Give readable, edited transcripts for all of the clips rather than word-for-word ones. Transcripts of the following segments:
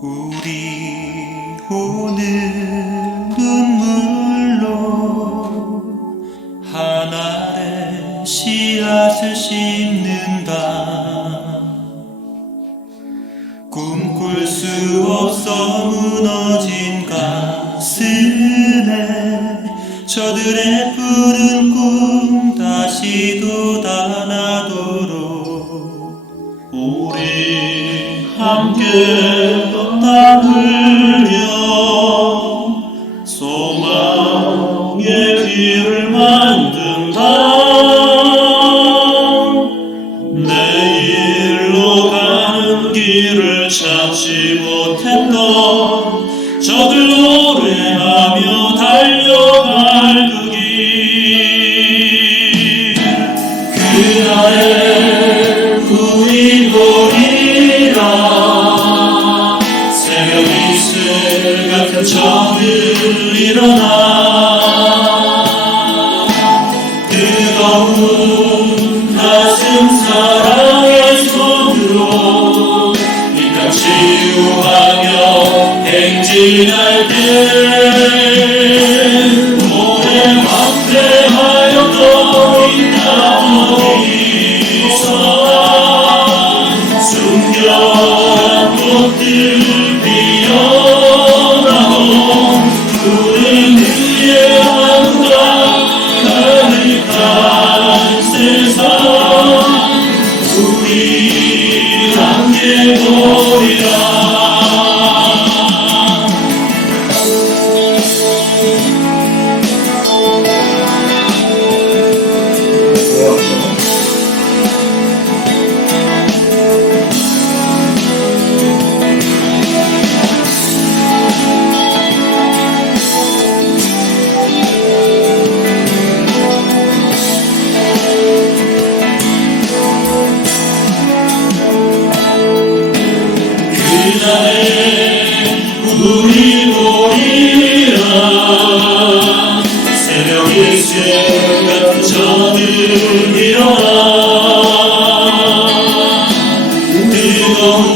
우리 오늘 눈물로 하나의 씨앗을 심는다. 꿈꿀 수 없어 무너진 가슴에 저들의 푸른 꿈 다시 돋아나도록 우리 함께 땀 흘려 소망의 길을 만든다. 내일로 가는 길을 찾지 못했던 저들 노래하며 달려갈 그 길. 그날에 우리 보리라. 새벽 이슬 같은 저들 일어나. 뜨거운 가슴 사랑의 손으로 이 땅 치유하며 행진할 때 오래 확대하였던 이 땅 어디서나 숨겨한 꽃들 피어나고 푸른 의의 왕과 가득한 세상 우리 함께 보리라. 우리 보리라. 새벽 이슬 같은 저들 일어나. 뜨거운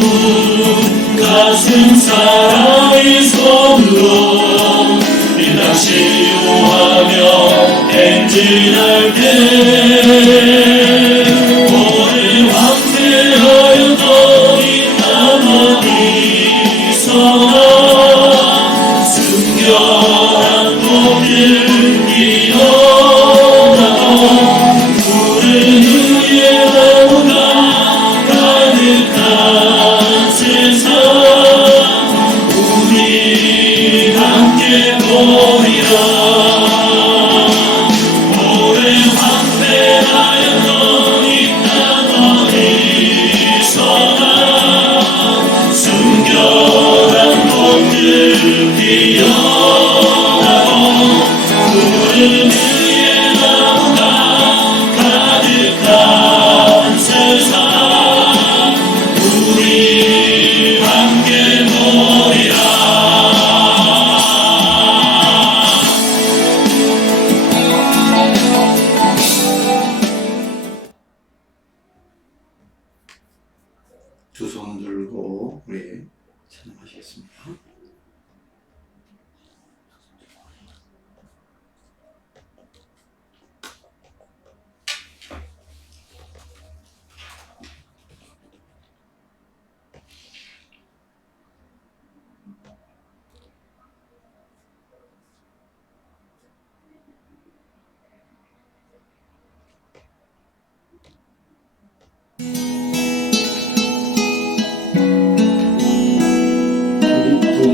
가슴 사랑의 손으로 이 땅 치유하며 행진할 때 오래 확대하였던 이 땅 어디서나 숨겨한 꽃들 피어나고 푸른 의의 나무가 가득한 세상 우리 함께 보리라. 오래 확대하였던 이 땅 어디서나 숨겨한 꽃들 피어나고 푸른 의의 나무가 가득한 세상 우리 함께 보리라. 두 손 들고 우리 찬양하시겠습니다. 두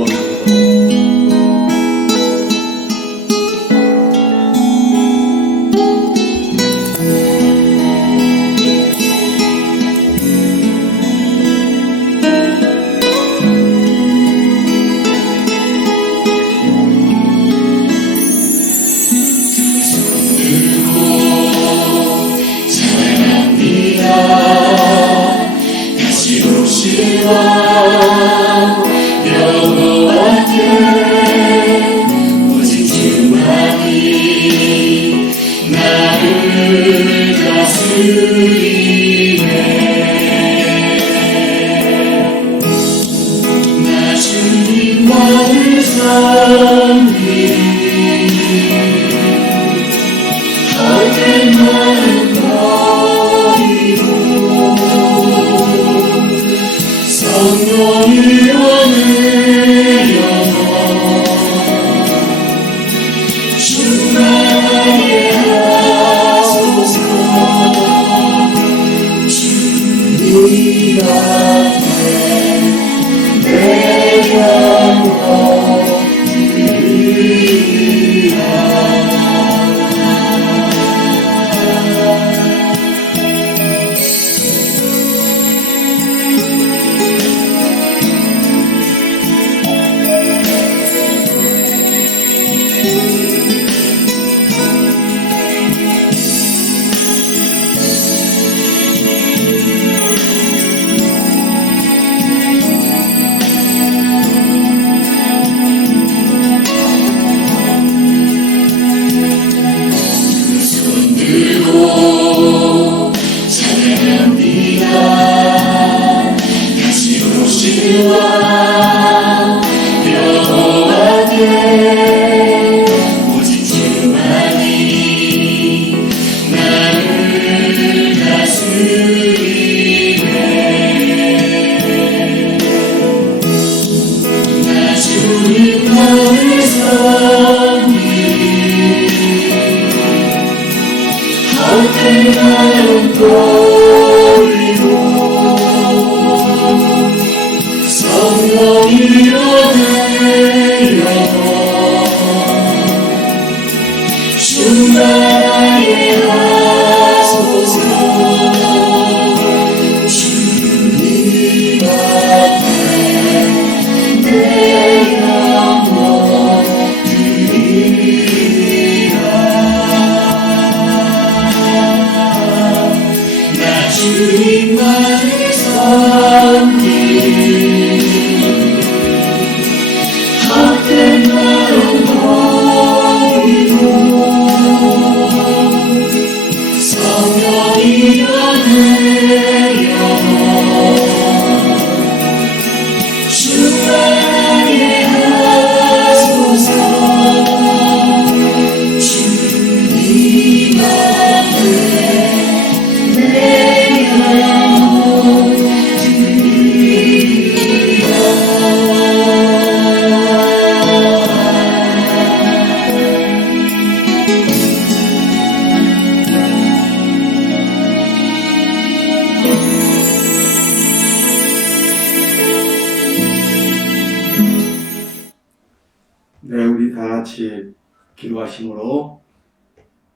네, 우리 다 같이 기도하심으로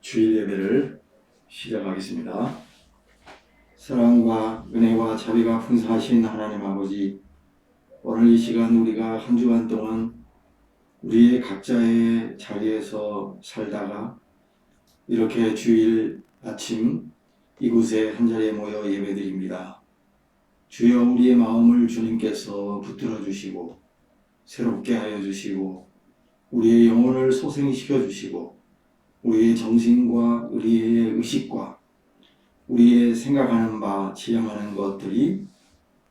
주일 예배를 시작하겠습니다. 사랑과 은혜와 자비가 풍성하신 하나님 아버지, 오늘 이 시간 우리가 한 주간 동안 우리의 각자의 자리에서 살다가 이렇게 주일 아침 이곳에 한자리에 모여 예배드립니다. 주여, 우리의 마음을 주님께서 붙들어 주시고 새롭게 하여 주시고 우리의 영혼을 소생시켜 주시고 우리의 정신과 우리의 의식과 우리의 생각하는 바, 지향하는 것들이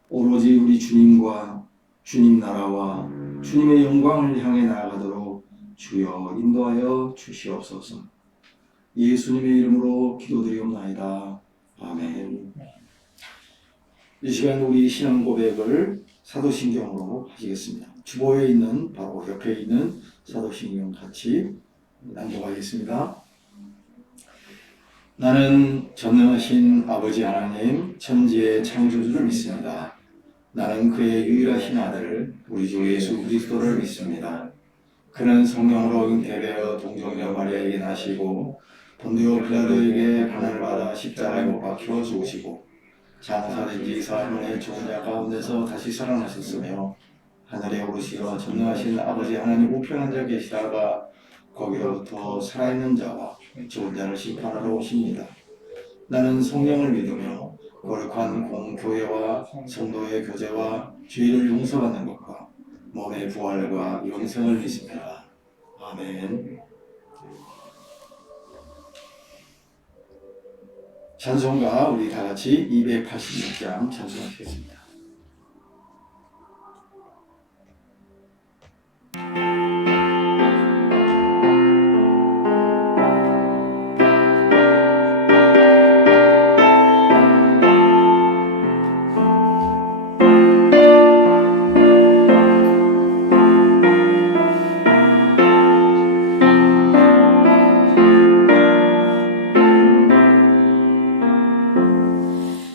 오로지 우리 주님과 주님 나라와 주님의 영광을 향해 나아가도록 주여 인도하여 주시옵소서. 예수님의 이름으로 기도드리옵나이다. 아멘. 이 시간 우리 신앙 고백을 사도신경으로 하시겠습니다. 주보에 있는, 바로 옆에 있는 사도신경 같이 낭독하겠습니다. 나는 전능하신 아버지 하나님, 천지의 창조주를 믿습니다. 나는 그의 유일하신 아들, 우리 주 예수 그리스도를 믿습니다. 그는 성령으로 잉태되어 동정녀 마리아에게 나시고 본디오 빌라도에게 고난을 받아 십자가에 못 박혀 죽으시고 장사된 지 사흘 만에 죽은 자 가운데서 다시 살아나셨으며 하늘에 오르시어 전능하신 아버지 하나님 우편 앉아 계시다가 거기로부터 살아있는 자와 죽은 자를 심판하러 오십니다. 나는 성령을 믿으며 거룩한 공교회와 성도의 교제와 죄를 용서받는 것과 몸의 부활과 영생을 믿습니다. 아멘. 찬송가 우리 다 같이 286장 찬송하시겠습니다.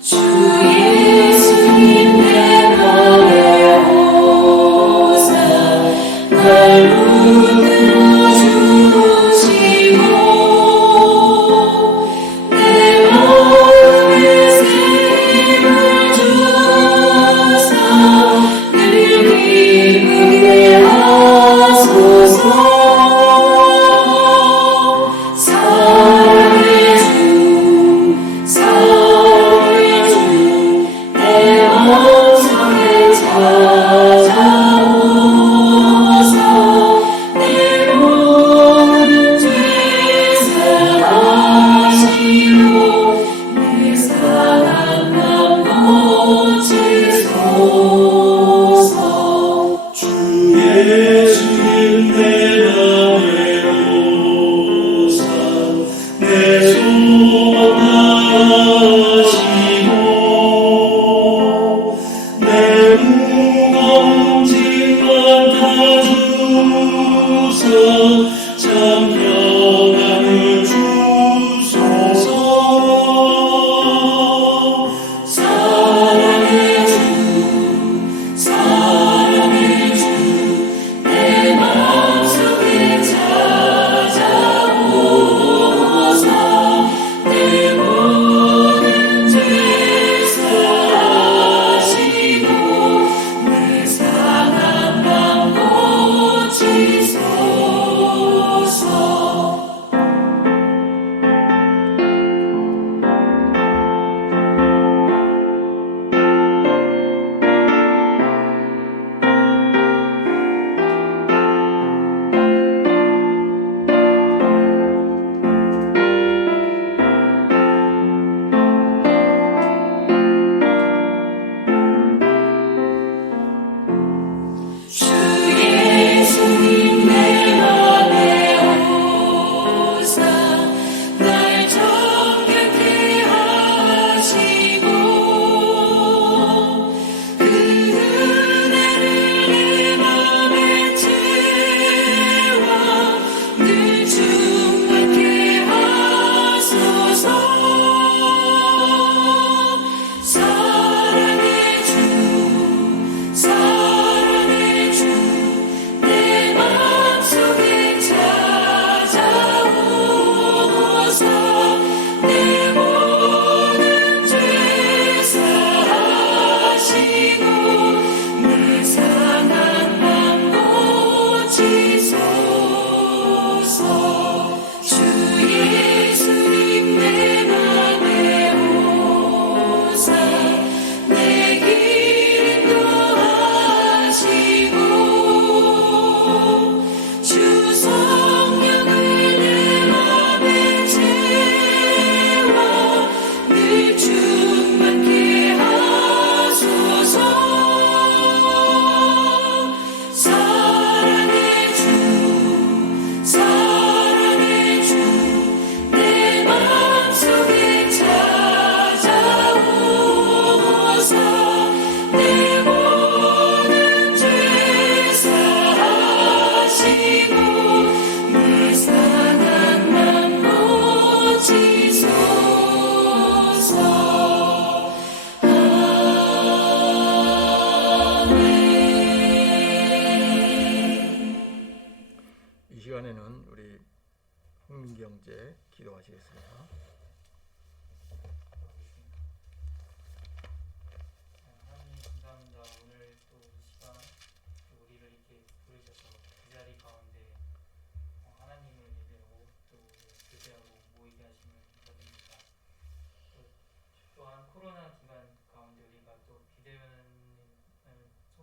주의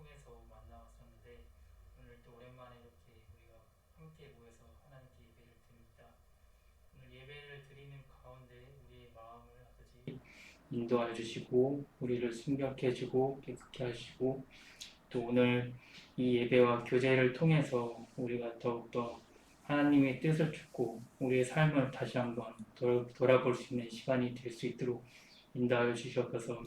통해서 만나왔었는데 오늘 또 오랜만에 이렇게 우리가 함께 모여서 하나님께 예배를 드립니다. 오늘 예배를 드리는 가운데 우리의 마음을 아버지 인도하여 주시고 우리를 순결케 해주고 깨끗게 하시고 또 오늘 이 예배와 교제를 통해서 우리가 더욱더 하나님의 뜻을 듣고 우리의 삶을 다시 한번 돌아볼 수 있는 시간이 될 수 있도록 인도하여 주셔서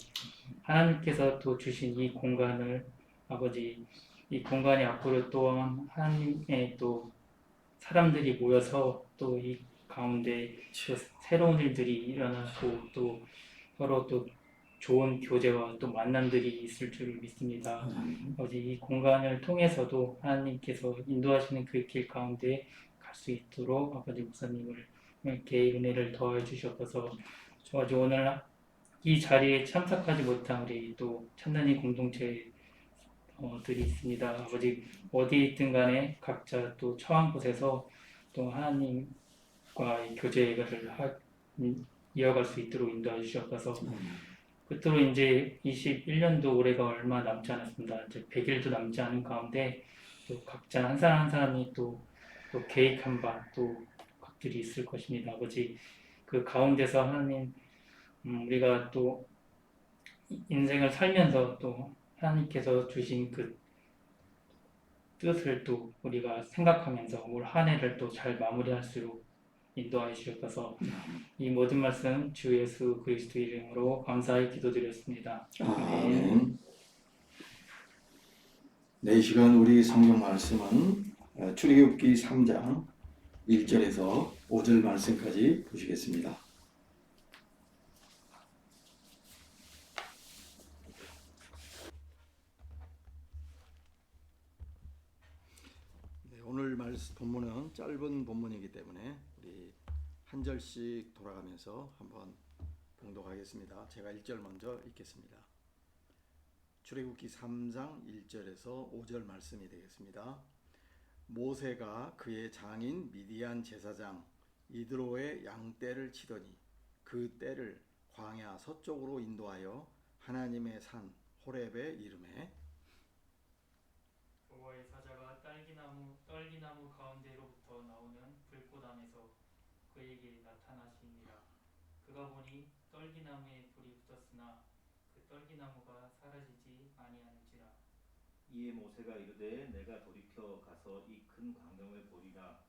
하나님께서 또 주신 이 공간을 아버지 이 공간이 앞으로 또한 하나님의 또 사람들이 모여서 또 이 가운데 또 새로운 일들이 일어나고 또 서로 또 좋은 교제와 또 만남들이 있을 줄 믿습니다. 아버지 이 공간을 통해서도 하나님께서 인도하시는 그 길 가운데 갈 수 있도록 아버지 목사님을 이렇게 은혜를 더해 주셔서 아버지 오늘 이 자리에 참석하지 못한 우리 또 찬단이 공동체 들이 있습니다. 아버지 어디에 있든 간에 각자 또 처한 곳에서 또 하나님과의 교제를 이어갈 수 있도록 인도해 주셔서 끝으로 이제 21년도 올해가 얼마 남지 않았습니다. 이제 100일도 남지 않은 가운데 또 각자 한 사람 한 사람이 또 계획한 바 또 것들이 있을 것입니다. 아버지 그 가운데서 하나님 우리가 또 인생을 살면서 또 하나님께서 주신 그 뜻을 또 우리가 생각하면서 올 한 해를 또 잘 마무리할수록 인도하여 주셔서 이 모든 말씀 주 예수 그리스도 이름으로 감사히 기도드렸습니다. 아멘. 네, 이 시간 우리 성경 말씀은 출애굽기 3장 1절에서 5절 말씀까지 보시겠습니다. 네, 오늘 본문은 짧은 본문이기 때문에 우리 한 절씩 돌아가면서 한번 봉독하겠습니다. 제가 1절 먼저 읽겠습니다. 출애굽기 3장 1절에서 5절 말씀이 되겠습니다. 모세가 그의 장인 미디안 제사장 이드로의 양떼를 치더니 그 떼를 광야 서쪽으로 인도하여 하나님의 산 호렙에 이르매 여호와의 사자가 떨기나무 가운데로부터 나오는 불꽃 안에서 그에게 나타나시니라. 그가 보니 떨기나무에 불이 붙었으나 그 떨기나무가 사라지지 아니하는지라. 이에 모세가 이르되 내가 돌이켜 가서 이 큰 광경을 보리라.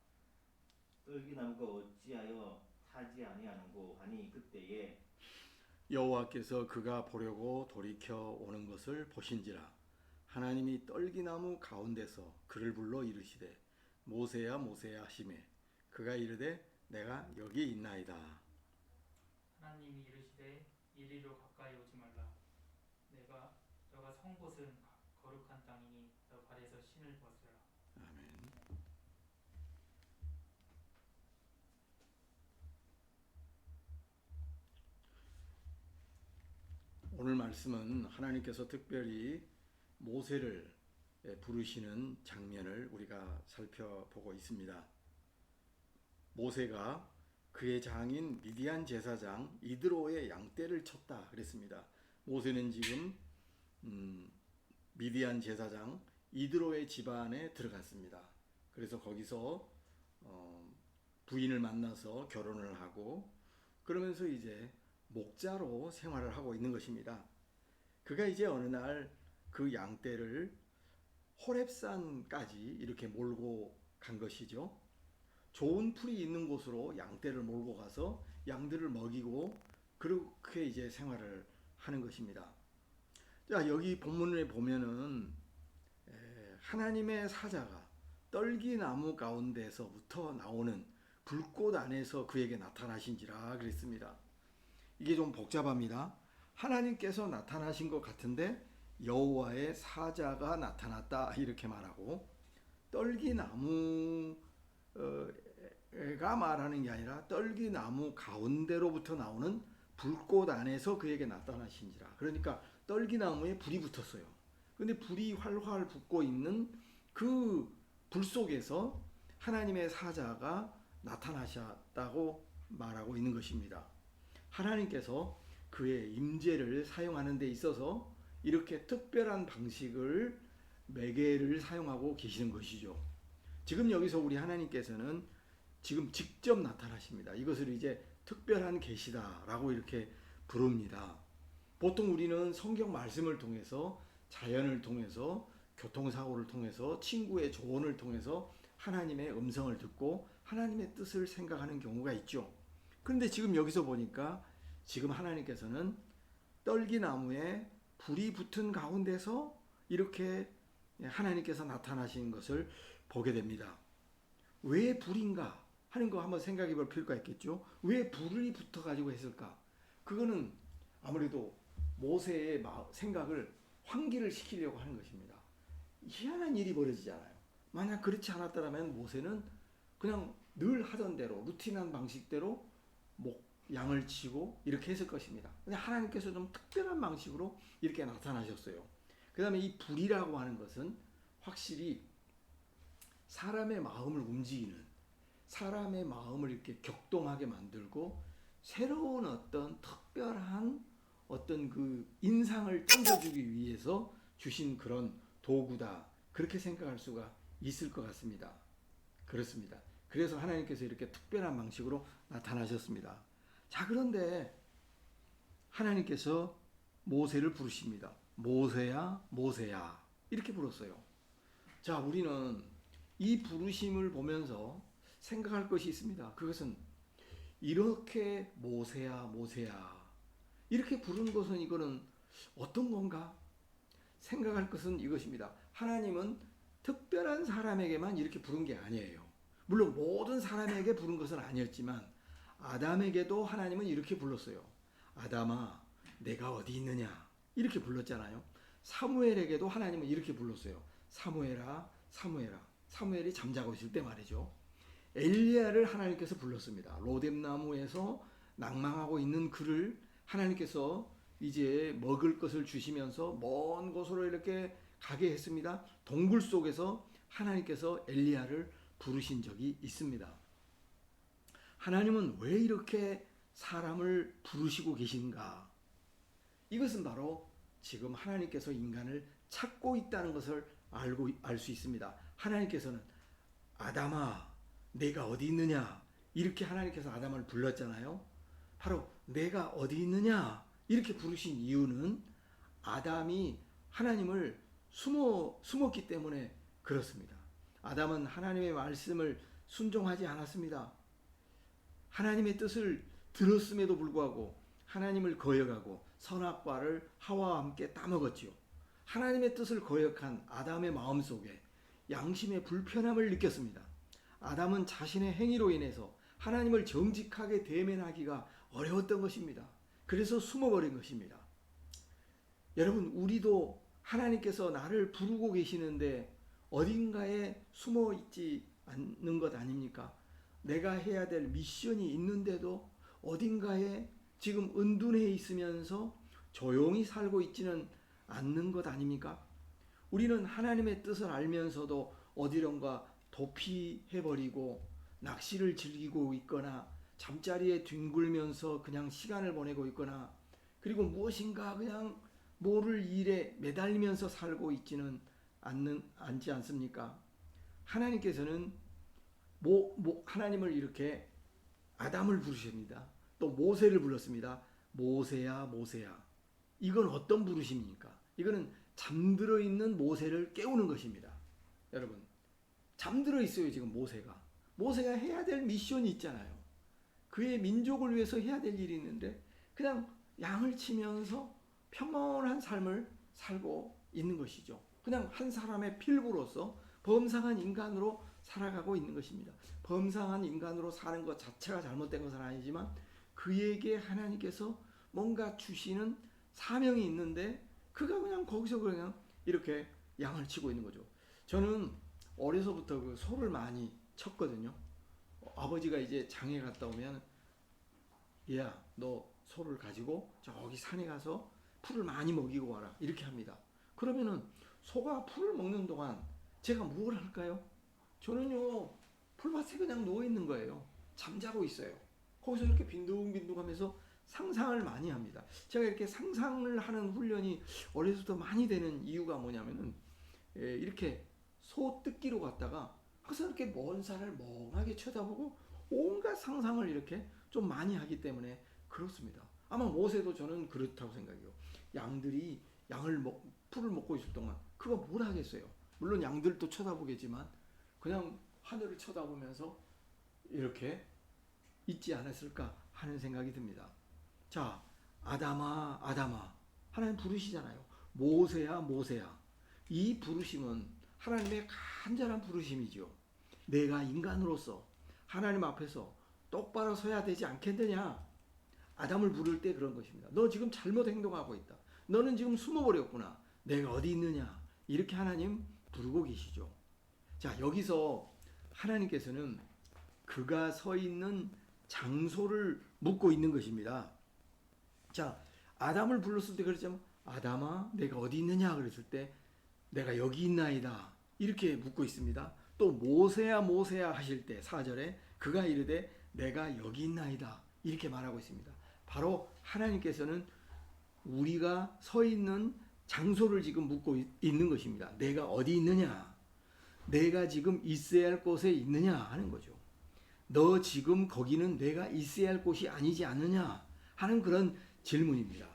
떨기나무가 어찌하여 타지 아니하는고 하니 그때에 여호와께서 그가 보려고 돌이켜 오는 것을 보신지라. 하나님이 떨기나무 가운데서 그를 불러 이르시되 모세야 모세야 하시매 그가 이르되 내가 여기 있나이다. 하나님이 이르시되 이리로 가까이 오지 말라. 너가 선 곳은 거룩한 땅이니 너 발에서 신을 벗으라. 아멘. 오늘 말씀은 하나님께서 특별히 모세를 부르시는 장면을 우리가 살펴보고 있습니다. 모세가 그의 장인 미디안 제사장 이드로의 양떼를 쳤다 그랬습니다. 모세는 지금 미디안 제사장 이드로의 집안에 들어갔습니다. 그래서 거기서 부인을 만나서 결혼을 하고 그러면서 이제 목자로 생활을 하고 있는 것입니다. 그가 이제 어느 날 그 양떼를 호렙산까지 이렇게 몰고 간 것이죠. 좋은 풀이 있는 곳으로 양떼를 몰고 가서 양들을 먹이고 그렇게 이제 생활을 하는 것입니다. 자, 여기 본문에 보면은 하나님의 사자가 떨기나무 가운데서부터 나오는 불꽃 안에서 그에게 나타나신지라 그랬습니다. 이게 좀 복잡합니다. 하나님께서 나타나신 것 같은데 여호와의 사자가 나타났다 이렇게 말하고 떨기나무가 말하는 게 아니라 떨기나무 가운데로부터 나오는 불꽃 안에서 그에게 나타나신지라. 그러니까 떨기나무에 불이 붙었어요. 근데 불이 활활 붙고 있는 그 불 속에서 하나님의 사자가 나타나셨다고 말하고 있는 것입니다. 하나님께서 그의 임재를 사용하는 데 있어서 이렇게 특별한 방식을 매개를 사용하고 계시는 것이죠. 지금 여기서 우리 하나님께서는 지금 직접 나타나십니다. 이것을 이제 특별한 계시다라고 이렇게 부릅니다. 보통 우리는 성경 말씀을 통해서, 자연을 통해서, 교통사고를 통해서, 친구의 조언을 통해서 하나님의 음성을 듣고 하나님의 뜻을 생각하는 경우가 있죠. 그런데 지금 여기서 보니까 지금 하나님께서는 떨기나무에 불이 붙은 가운데서 이렇게 하나님께서 나타나시는 것을 보게 됩니다. 왜 불인가 하는 거 한번 생각해 볼 필요가 있겠죠. 왜 불이 붙어 가지고 했을까? 그거는 아무래도 모세의 생각을 환기를 시키려고 하는 것입니다. 희한한 일이 벌어지잖아요. 만약 그렇지 않았더라면 모세는 그냥 늘 하던 대로 루틴한 방식대로 양을 치고 이렇게 했을 것입니다. 근데 하나님께서 좀 특별한 방식으로 이렇게 나타나셨어요. 그 다음에 이 불이라고 하는 것은 확실히 사람의 마음을 움직이는, 사람의 마음을 이렇게 격동하게 만들고 새로운 어떤 특별한 어떤 그 인상을 던져주기 위해서 주신 그런 도구다, 그렇게 생각할 수가 있을 것 같습니다. 그렇습니다. 그래서 하나님께서 이렇게 특별한 방식으로 나타나셨습니다. 자, 그런데 하나님께서 모세를 부르십니다. 모세야, 모세야, 이렇게 불렀어요. 자, 우리는 이 부르심을 보면서 생각할 것이 있습니다. 그것은 이렇게 모세야, 모세야, 이렇게 부르는 것은 이거는 어떤 건가? 생각할 것은 이것입니다. 하나님은 특별한 사람에게만 이렇게 부른 게 아니에요. 물론 모든 사람에게 부른 것은 아니었지만 아담에게도 하나님은 이렇게 불렀어요. 아담아, 내가 어디 있느냐, 이렇게 불렀잖아요. 사무엘에게도 하나님은 이렇게 불렀어요. 사무엘아, 사무엘아. 사무엘이 잠자고 있을 때 말이죠. 엘리야를 하나님께서 불렀습니다. 로뎀나무에서 낭망하고 있는 그를 하나님께서 이제 먹을 것을 주시면서 먼 곳으로 이렇게 가게 했습니다. 동굴 속에서 하나님께서 엘리야를 부르신 적이 있습니다. 하나님은 왜 이렇게 사람을 부르시고 계신가? 이것은 바로 지금 하나님께서 인간을 찾고 있다는 것을 알 수 있습니다. 하나님께서는 아담아, 내가 어디 있느냐, 이렇게 하나님께서 아담을 불렀잖아요. 바로 내가 어디 있느냐 이렇게 부르신 이유는 아담이 하나님을 숨었기 때문에 그렇습니다. 아담은 하나님의 말씀을 순종하지 않았습니다. 하나님의 뜻을 들었음에도 불구하고 하나님을 거역하고 선악과를 하와와 함께 따먹었지요. 하나님의 뜻을 거역한 아담의 마음속에 양심의 불편함을 느꼈습니다. 아담은 자신의 행위로 인해서 하나님을 정직하게 대면하기가 어려웠던 것입니다. 그래서 숨어버린 것입니다. 여러분, 우리도 하나님께서 나를 부르고 계시는데 어딘가에 숨어 있지 않는 것 아닙니까? 내가 해야 될 미션이 있는데도 어딘가에 지금 은둔해 있으면서 조용히 살고 있지는 않는 것 아닙니까? 우리는 하나님의 뜻을 알면서도 어디론가 도피해버리고 낚시를 즐기고 있거나 잠자리에 뒹굴면서 그냥 시간을 보내고 있거나 그리고 무엇인가 그냥 모를 일에 매달리면서 살고 있지는 않지 않습니까? 하나님께서는 하나님을 이렇게 아담을 부르십니다. 또 모세를 불렀습니다. 모세야, 모세야. 이건 어떤 부르심입니까? 이거는 잠들어 있는 모세를 깨우는 것입니다. 여러분, 잠들어 있어요, 지금 모세가. 모세가 해야 될 미션이 있잖아요. 그의 민족을 위해서 해야 될 일이 있는데 그냥 양을 치면서 평온한 삶을 살고 있는 것이죠. 그냥 한 사람의 필부로서 범상한 인간으로 살아가고 있는 것입니다. 범상한 인간으로 사는 것 자체가 잘못된 것은 아니지만 그에게 하나님께서 뭔가 주시는 사명이 있는데 그가 그냥 거기서 그냥 이렇게 양을 치고 있는 거죠. 저는 어려서부터 그 소를 많이 쳤거든요. 아버지가 이제 장에 갔다 오면 얘야, 너 소를 가지고 저기 산에 가서 풀을 많이 먹이고 와라, 이렇게 합니다. 그러면은 소가 풀을 먹는 동안 제가 뭘 할까요? 저는요, 풀밭에 그냥 누워 있는 거예요. 잠자고 있어요. 거기서 이렇게 빈둥빈둥 하면서 상상을 많이 합니다. 제가 이렇게 상상을 하는 훈련이 어려서부터 많이 되는 이유가 뭐냐면은 이렇게 소뜯기로 갔다가 항상 이렇게 먼 산을 멍하게 쳐다보고 온갖 상상을 이렇게 좀 많이 하기 때문에 그렇습니다. 아마 모세도 저는 그렇다고 생각해요. 양들이 풀을 먹고 있을 동안 그거 뭘 하겠어요. 물론 양들도 쳐다보겠지만 그냥 하늘을 쳐다보면서 이렇게 있지 않았을까 하는 생각이 듭니다. 자, 아담아 아담아 하나님 부르시잖아요. 모세야 모세야. 이 부르심은 하나님의 간절한 부르심이죠. 내가 인간으로서 하나님 앞에서 똑바로 서야 되지 않겠느냐. 아담을 부를 때 그런 것입니다. 너 지금 잘못 행동하고 있다. 너는 지금 숨어버렸구나. 내가 어디 있느냐. 이렇게 하나님 부르고 계시죠. 자, 여기서 하나님께서는 그가 서 있는 장소를 묻고 있는 것입니다. 자, 아담을 불렀을 때 그랬잖아요. 아담아 내가 어디 있느냐 그랬을 때 내가 여기 있나이다 이렇게 묻고 있습니다. 또 모세야 모세야 하실 때 4절에 그가 이르되 내가 여기 있나이다 이렇게 말하고 있습니다. 바로 하나님께서는 우리가 서 있는 장소를 지금 묻고 있는 것입니다. 내가 어디 있느냐, 내가 지금 있어야 할 곳에 있느냐 하는 거죠. 너 지금 거기는 내가 있어야 할 곳이 아니지 않느냐 하는 그런 질문입니다.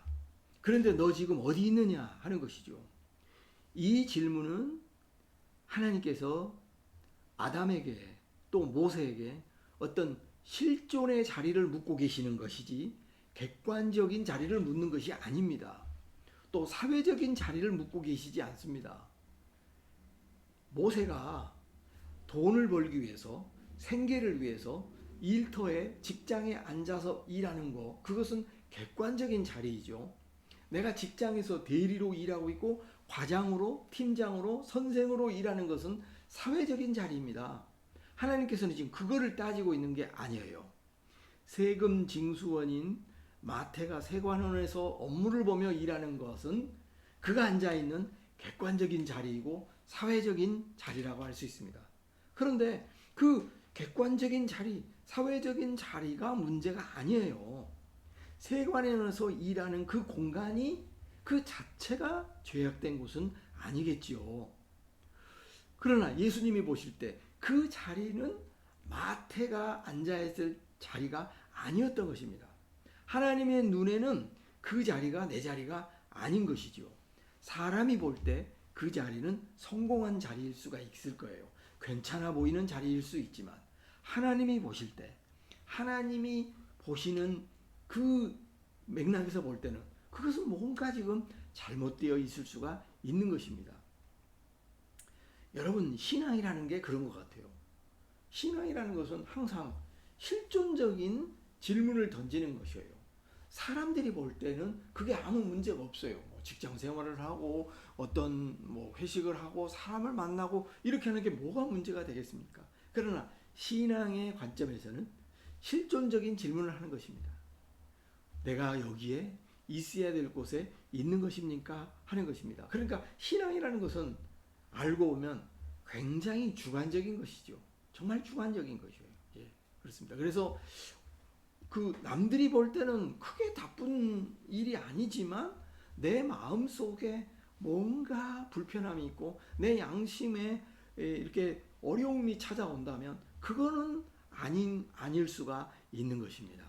그런데 너 지금 어디 있느냐 하는 것이죠. 이 질문은 하나님께서 아담에게 또 모세에게 어떤 실존의 자리를 묻고 계시는 것이지 객관적인 자리를 묻는 것이 아닙니다. 또 사회적인 자리를 묻고 계시지 않습니다. 모세가 돈을 벌기 위해서 생계를 위해서 일터에 직장에 앉아서 일하는 거 그것은 객관적인 자리이죠. 내가 직장에서 대리로 일하고 있고 과장으로 팀장으로 선생으로 일하는 것은 사회적인 자리입니다. 하나님께서는 지금 그거를 따지고 있는 게 아니에요. 세금 징수원인 마태가 세관원에서 업무를 보며 일하는 것은 그가 앉아있는 객관적인 자리이고 사회적인 자리라고 할 수 있습니다. 그런데 그 객관적인 자리, 사회적인 자리가 문제가 아니에요. 세관원에서 일하는 그 공간이 그 자체가 죄악된 곳은 아니겠지요. 그러나 예수님이 보실 때 그 자리는 마태가 앉아있을 자리가 아니었던 것입니다. 하나님의 눈에는 그 자리가 내 자리가 아닌 것이죠. 사람이 볼 때 그 자리는 성공한 자리일 수가 있을 거예요. 괜찮아 보이는 자리일 수 있지만 하나님이 보실 때 하나님이 보시는 그 맥락에서 볼 때는 그것은 뭔가 지금 잘못되어 있을 수가 있는 것입니다. 여러분 신앙이라는 게 그런 것 같아요. 신앙이라는 것은 항상 실존적인 질문을 던지는 것이에요. 사람들이 볼 때는 그게 아무 문제가 없어요. 직장 생활을 하고 어떤 회식을 하고 사람을 만나고 이렇게 하는 게 뭐가 문제가 되겠습니까? 그러나 신앙의 관점에서는 실존적인 질문을 하는 것입니다. 내가 여기에 있어야 될 곳에 있는 것입니까? 하는 것입니다. 그러니까 신앙이라는 것은 알고 보면 굉장히 주관적인 것이죠. 정말 주관적인 것이에요. 예, 그렇습니다. 그래서 그 남들이 볼 때는 크게 나쁜 일이 아니지만 내 마음 속에 뭔가 불편함이 있고 내 양심에 이렇게 어려움이 찾아온다면 그거는 아닐 수가 있는 것입니다.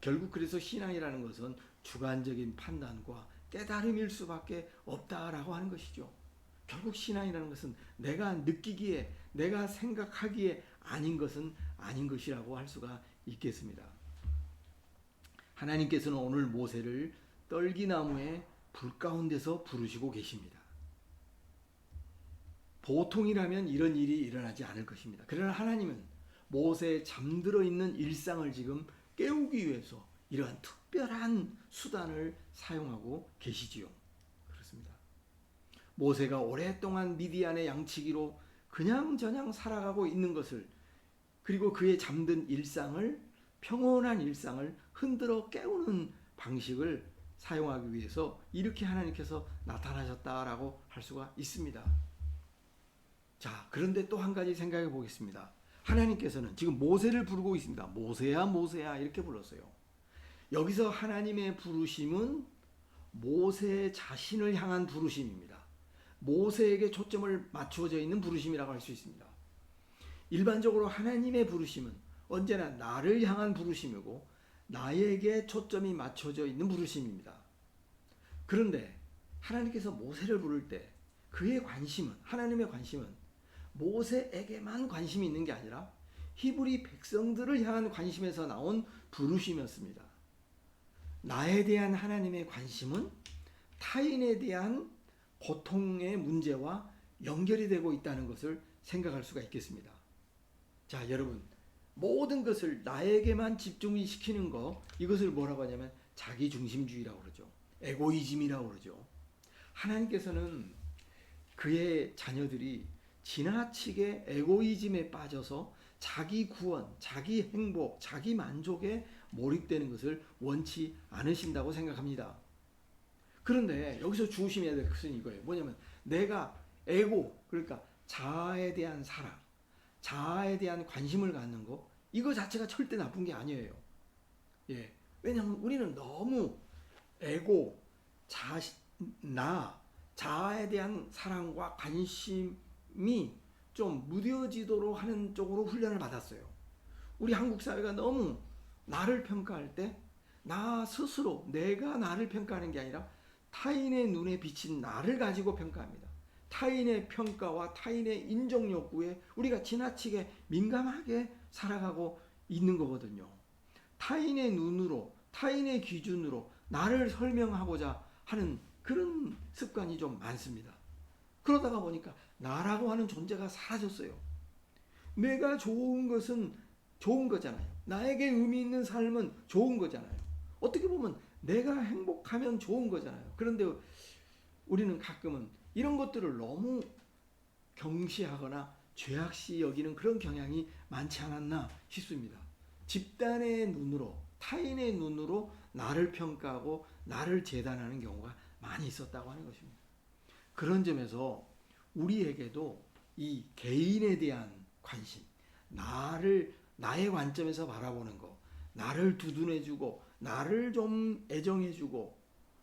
결국 그래서 신앙이라는 것은 주관적인 판단과 깨달음일 수밖에 없다라고 하는 것이죠. 결국 신앙이라는 것은 내가 느끼기에 내가 생각하기에 아닌 것은 아닌 것이라고 할 수가 있겠습니다. 하나님께서는 오늘 모세를 떨기나무의 불 가운데서 부르시고 계십니다. 보통이라면 이런 일이 일어나지 않을 것입니다. 그러나 하나님은 모세의 잠들어 있는 일상을 지금 깨우기 위해서 이러한 특별한 수단을 사용하고 계시지요. 그렇습니다. 모세가 오랫동안 미디안의 양치기로 그냥저냥 살아가고 있는 것을 그리고 그의 잠든 일상을 평온한 일상을 흔들어 깨우는 방식을 사용하기 위해서 이렇게 하나님께서 나타나셨다라고 할 수가 있습니다. 자, 그런데 또 한 가지 생각해 보겠습니다. 하나님께서는 지금 모세를 부르고 있습니다. 모세야 모세야 이렇게 불렀어요. 여기서 하나님의 부르심은 모세 자신을 향한 부르심입니다. 모세에게 초점을 맞추어져 있는 부르심이라고 할 수 있습니다. 일반적으로 하나님의 부르심은 언제나 나를 향한 부르심이고 나에게 초점이 맞춰져 있는 부르심입니다. 그런데 하나님께서 모세를 부를 때 그의 관심은, 하나님의 관심은 모세에게만 관심이 있는 게 아니라 히브리 백성들을 향한 관심에서 나온 부르심이었습니다. 나에 대한 하나님의 관심은 타인에 대한 고통의 문제와 연결이 되고 있다는 것을 생각할 수가 있겠습니다. 자, 여러분, 모든 것을 나에게만 집중이 시키는 거, 이것을 뭐라고 하냐면 자기중심주의라고 그러죠. 에고이즘이라고 그러죠. 하나님께서는 그의 자녀들이 지나치게 에고이즘에 빠져서 자기 구원, 자기 행복, 자기 만족에 몰입되는 것을 원치 않으신다고 생각합니다. 그런데 여기서 주의해야 될 것은 이거예요. 뭐냐면 내가 에고, 그러니까 자아에 대한 사랑, 자아에 대한 관심을 갖는 거, 이거 자체가 절대 나쁜 게 아니에요. 예. 왜냐하면 우리는 너무 에고, 자아에 대한 사랑과 관심이 좀 무뎌지도록 하는 쪽으로 훈련을 받았어요. 우리 한국 사회가 너무 나를 평가할 때 나 스스로, 내가 나를 평가하는 게 아니라 타인의 눈에 비친 나를 가지고 평가합니다. 타인의 평가와 타인의 인정 욕구에 우리가 지나치게 민감하게 살아가고 있는 거거든요. 타인의 눈으로, 타인의 기준으로 나를 설명하고자 하는 그런 습관이 좀 많습니다. 그러다가 보니까 나라고 하는 존재가 사라졌어요. 내가 좋은 것은 좋은 거잖아요. 나에게 의미 있는 삶은 좋은 거잖아요. 어떻게 보면 내가 행복하면 좋은 거잖아요. 그런데 우리는 가끔은 이런 것들을 너무 경시하거나 죄악시 여기는 그런 경향이 많지 않았나 싶습니다. 집단의 눈으로, 타인의 눈으로 나를 평가하고 나를 재단하는 경우가 많이 있었다고 하는 것입니다. 그런 점에서 우리에게도 이 개인에 대한 관심, 나의 관점에서 바라보는 거, 나를 두둔해주고 나를 좀 애정해주고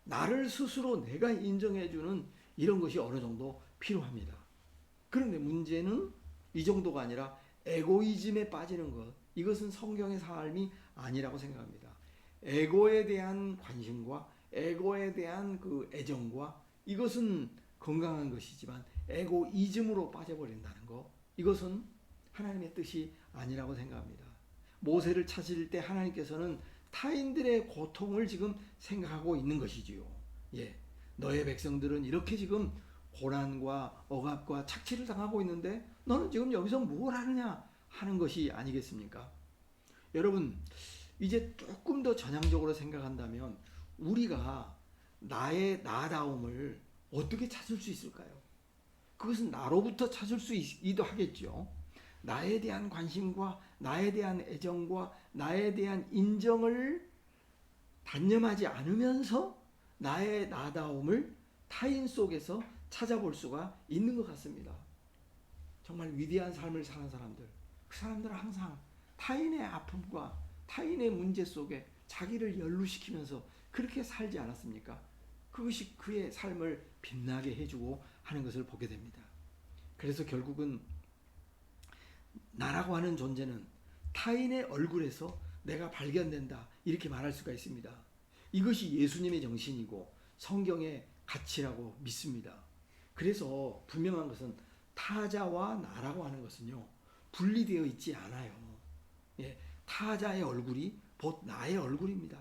나를 스스로 내가 인정해주는 이런 것이 어느 정도 필요합니다. 그런데 문제는 이 정도가 아니라 에고이즘에 빠지는 것, 이것은 성경의 삶이 아니라고 생각합니다. 에고에 대한 관심과 에고에 대한 그 애정과 이것은 건강한 것이지만 에고이즘으로 빠져버린다는 것, 이것은 하나님의 뜻이 아니라고 생각합니다. 모세를 찾을 때 하나님께서는 타인들의 고통을 지금 생각하고 있는 것이지요. 예, 너의 백성들은 이렇게 지금 고난과 억압과 착취를 당하고 있는데 너는 지금 여기서 뭘 하느냐 하는 것이 아니겠습니까? 여러분, 이제 조금 더 전향적으로 생각한다면 우리가 나의 나다움을 어떻게 찾을 수 있을까요? 그것은 나로부터 찾을 수 있기도 하겠죠. 나에 대한 관심과 나에 대한 애정과 나에 대한 인정을 단념하지 않으면서 나의 나다움을 타인 속에서 찾아볼 수가 있는 것 같습니다. 정말 위대한 삶을 사는 사람들, 그 사람들은 항상 타인의 아픔과 타인의 문제 속에 자기를 연루시키면서 그렇게 살지 않았습니까? 그것이 그의 삶을 빛나게 해주고 하는 것을 보게 됩니다. 그래서 결국은 나라고 하는 존재는 타인의 얼굴에서 내가 발견된다, 이렇게 말할 수가 있습니다. 이것이 예수님의 정신이고 성경의 가치라고 믿습니다. 그래서 분명한 것은 타자와 나라고 하는 것은요, 분리되어 있지 않아요. 예, 타자의 얼굴이 곧 나의 얼굴입니다.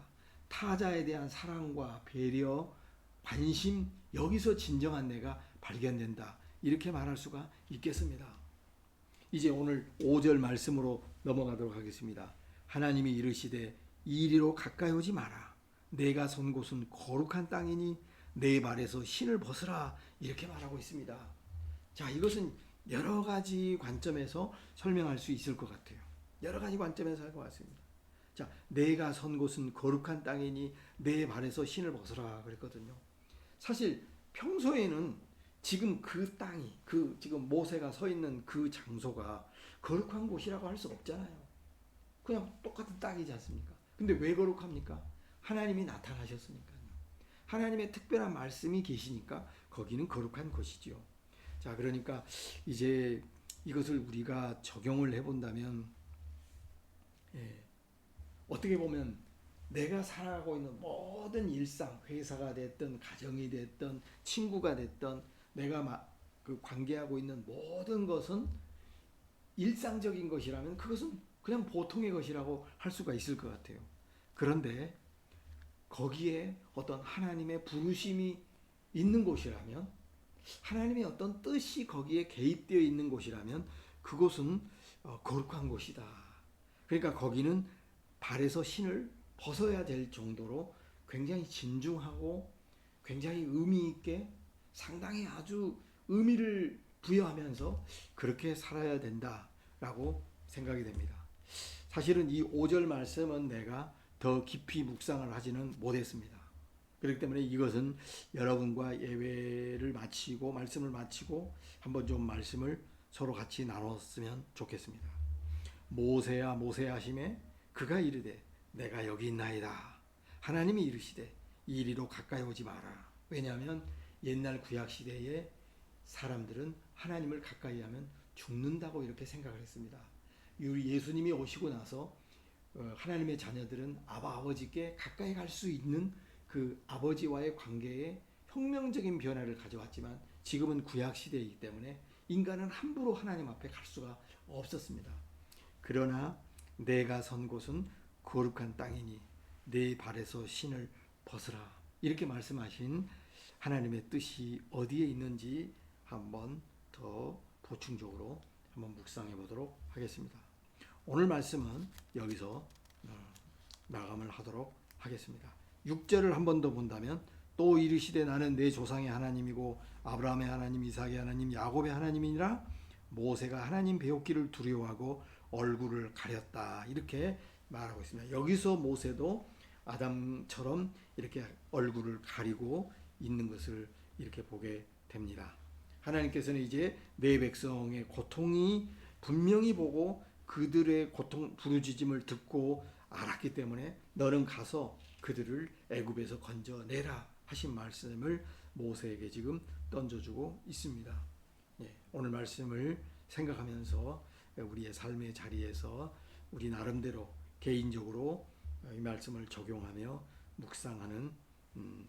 타자에 대한 사랑과 배려, 관심, 여기서 진정한 내가 발견된다, 이렇게 말할 수가 있겠습니다. 이제 오늘 5절 말씀으로 넘어가도록 하겠습니다. 하나님이 이르시되 이리로 가까이 오지 마라. 내가 선 곳은 거룩한 땅이니 내 발에서 신을 벗으라, 이렇게 말하고 있습니다. 자, 이것은 여러 가지 관점에서 설명할 수 있을 것 같아요. 여러 가지 관점에서 할 것 같습니다. 자, 내가 선 곳은 거룩한 땅이니 내 발에서 신을 벗으라 그랬거든요. 사실 평소에는 지금 그 땅이, 지금 모세가 서 있는 그 장소가 거룩한 곳이라고 할 수 없잖아요. 그냥 똑같은 땅이지 않습니까? 근데 왜 거룩합니까? 하나님이 나타나셨으니까요. 하나님의 특별한 말씀이 계시니까 거기는 거룩한 곳이지요. 자, 그러니까 이제 이것을 우리가 적용을 해본다면, 어떻게 보면 내가 살아가고 있는 모든 일상, 회사가 됐든 가정이 됐든 친구가 됐든 내가 그 관계하고 있는 모든 것은 일상적인 것이라면 그것은 그냥 보통의 것이라고 할 수가 있을 것 같아요. 그런데 거기에 어떤 하나님의 부르심이 있는 곳이라면, 하나님의 어떤 뜻이 거기에 개입되어 있는 곳이라면 그곳은 거룩한 곳이다. 그러니까 거기는 발에서 신을 벗어야 될 정도로 굉장히 진중하고 굉장히 의미 있게 상당히 아주 의미를 부여하면서 그렇게 살아야 된다라고 생각이 됩니다. 사실은 이 5절 말씀은 내가 더 깊이 묵상을 하지는 못했습니다. 그렇기 때문에 이것은 여러분과 예배를 마치고 말씀을 마치고 한번 좀 말씀을 서로 같이 나눴으면 좋겠습니다. 모세야 모세야 하시매 그가 이르되 내가 여기 있나이다. 하나님이 이르시되 이리로 가까이 오지 마라. 왜냐하면 옛날 구약 시대에 사람들은 하나님을 가까이 하면 죽는다고 이렇게 생각을 했습니다. 예수님이 오시고 나서 하나님의 자녀들은 아버지께 가까이 갈 수 있는 그 아버지와의 관계에 혁명적인 변화를 가져왔지만 지금은 구약 시대이기 때문에 인간은 함부로 하나님 앞에 갈 수가 없었습니다. 그러나 내가 선 곳은 거룩한 땅이니 내 발에서 신을 벗으라. 이렇게 말씀하신 하나님의 뜻이 어디에 있는지 한번 더 보충적으로 한번 묵상해 보도록 하겠습니다. 오늘 말씀은 여기서 마감을 하도록 하겠습니다. 6절을 한 번 더 본다면 또 이르시되 나는 내 조상의 하나님이고 아브라함의 하나님, 이삭의 하나님, 야곱의 하나님이니라. 모세가 하나님 배웠기를 두려워하고 얼굴을 가렸다. 이렇게 말하고 있습니다. 여기서 모세도 아담처럼 이렇게 얼굴을 가리고 있는 것을 이렇게 보게 됩니다. 하나님께서는 이제 내 백성의 고통이 분명히 보고 그들의 고통 부르짖음을 듣고 알았기 때문에 너는 가서 그들을 애굽에서 건져내라 하신 말씀을 모세에게 지금 던져주고 있습니다. 오늘 말씀을 생각하면서 우리의 삶의 자리에서 우리 나름대로 개인적으로 이 말씀을 적용하며 묵상하는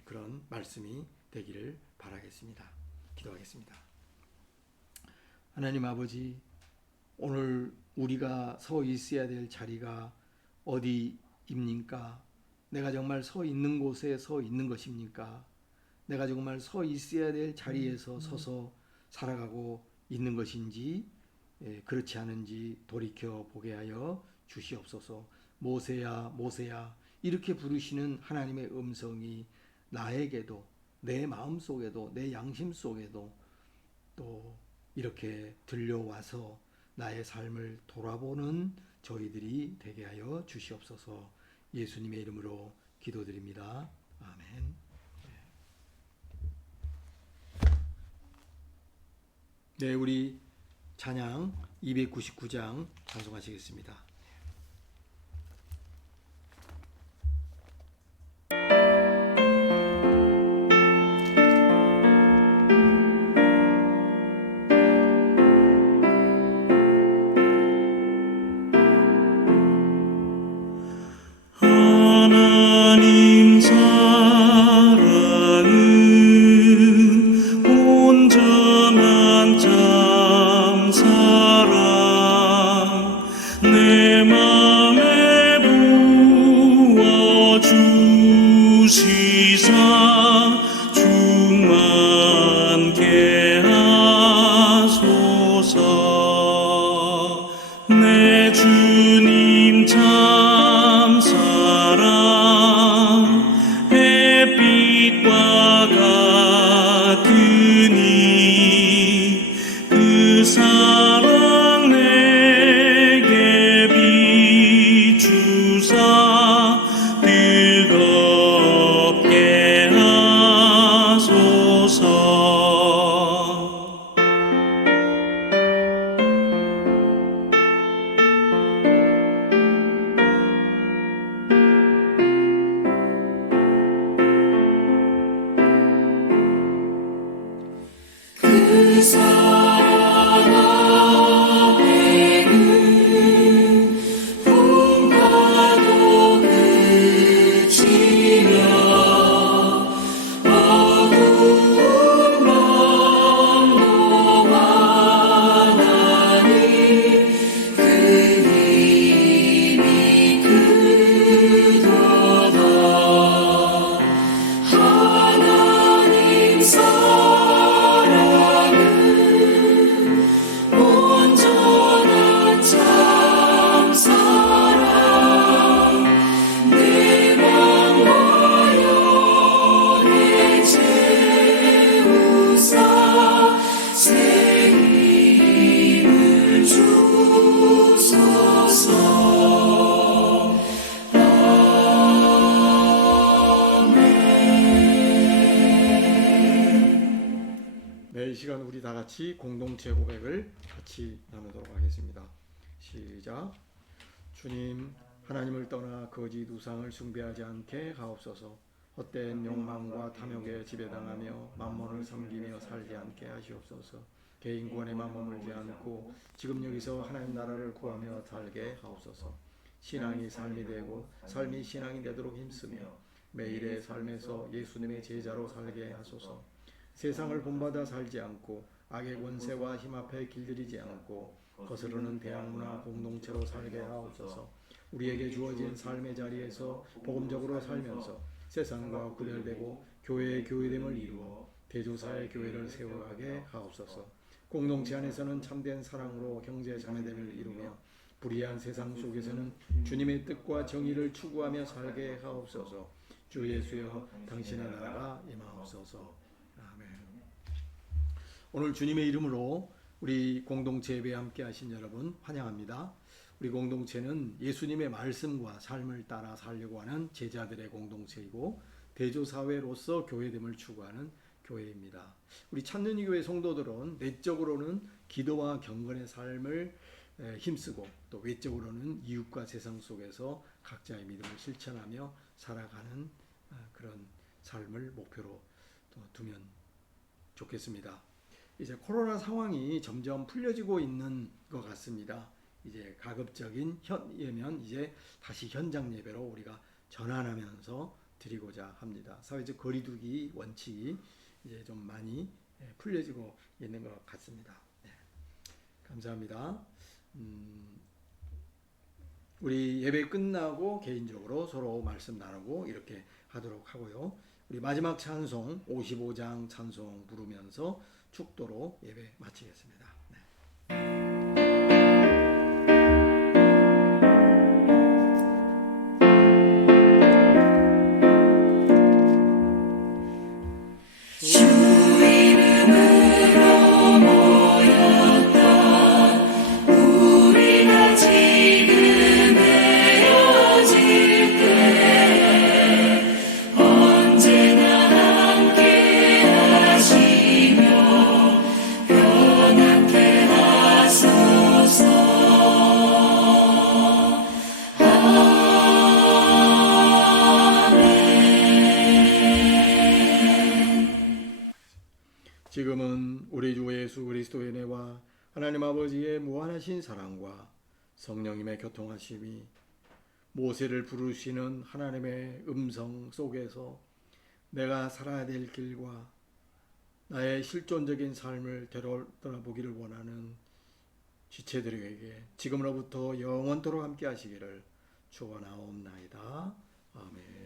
그런 말씀이 되기를 바라겠습니다. 기도하겠습니다. 하나님 아버지, 오늘 우리가 서 있어야 될 자리가 어디입니까? 내가 정말 서 있는 곳에 서 있는 것입니까? 내가 정말 서 있어야 될 자리에서 서서 살아가고 있는 것인지 그렇지 않은지 돌이켜 보게 하여 주시옵소서. 모세야 모세야 이렇게 부르시는 하나님의 음성이 나에게도 내 마음속에도 내 양심 속에도 또 이렇게 들려와서 나의 삶을 돌아보는 저희들이 되게 하여 주시옵소서. 예수님의 이름으로 기도드립니다. 아멘. 네, 우리 찬양 299장 찬송하시겠습니다. 하나님 사랑은 온전한 참 사랑 내 이 시간 우리 다 같이 공동체 고백을 같이 나누도록 하겠습니다. 시작. 주님, 하나님을 떠나 거짓 우상을 숭배하지 않게 하옵소서. 헛된 욕망과 탐욕에 지배당하며 만몬을 섬기며 살지 않게 하시옵소서. 개인 구원에만 머물지 않고 지금 여기서 하나님 나라를 구하며 살게 하옵소서. 신앙이 삶이 되고 삶이 신앙이 되도록 힘쓰며 매일의 삶에서 예수님의 제자로 살게 하소서. 세상을 본받아 살지 않고 악의 권세와 힘 앞에 길들이지 않고 거스르는 대학문화 공동체로 살게 하옵소서. 우리에게 주어진 삶의 자리에서 복음적으로 살면서 세상과 구별되고 교회의 교회됨을 이루어 대조사의 교회를 세워가게 하옵소서. 공동체 안에서는 참된 사랑으로 형제 자매됨을 이루며 불의한 세상 속에서는 주님의 뜻과 정의를 추구하며 살게 하옵소서. 주 예수여, 당신의 나라가 임하옵소서. 아멘. 오늘 주님의 이름으로 우리 공동체 예배에 함께 하신 여러분 환영합니다. 우리 공동체는 예수님의 말씀과 삶을 따라 살려고 하는 제자들의 공동체이고 대조사회로서 교회됨을 추구하는 교회입니다. 우리 찾는 이 교회 성도들은 내적으로는 기도와 경건의 삶을 힘쓰고 또 외적으로는 이웃과 세상 속에서 각자의 믿음을 실천하며 살아가는 그런 삶을 목표로 두면 좋겠습니다. 이제 코로나 상황이 점점 풀려지고 있는 것 같습니다. 이제 가급적인 예면 이제 다시 현장 예배로 우리가 전환하면서 드리고자 합니다. 사회적 거리두기 원칙이 이제 좀 많이 풀려지고 있는 것 같습니다. 네. 감사합니다. 우리 예배 끝나고 개인적으로 서로 말씀 나누고 이렇게 하도록 하고요. 우리 마지막 찬송 55장 찬송 부르면서 축도로 예배 마치겠습니다. 네. 지금은 우리 주 예수 그리스도의 은혜와 하나님 아버지의 무한하신 사랑과 성령님의 교통하심이 모세를 부르시는 하나님의 음성 속에서 내가 살아야 될 길과 나의 실존적인 삶을 되돌아보기를 원하는 지체들에게 지금으로부터 영원토록 함께 하시기를 축원하옵나이다. 아멘.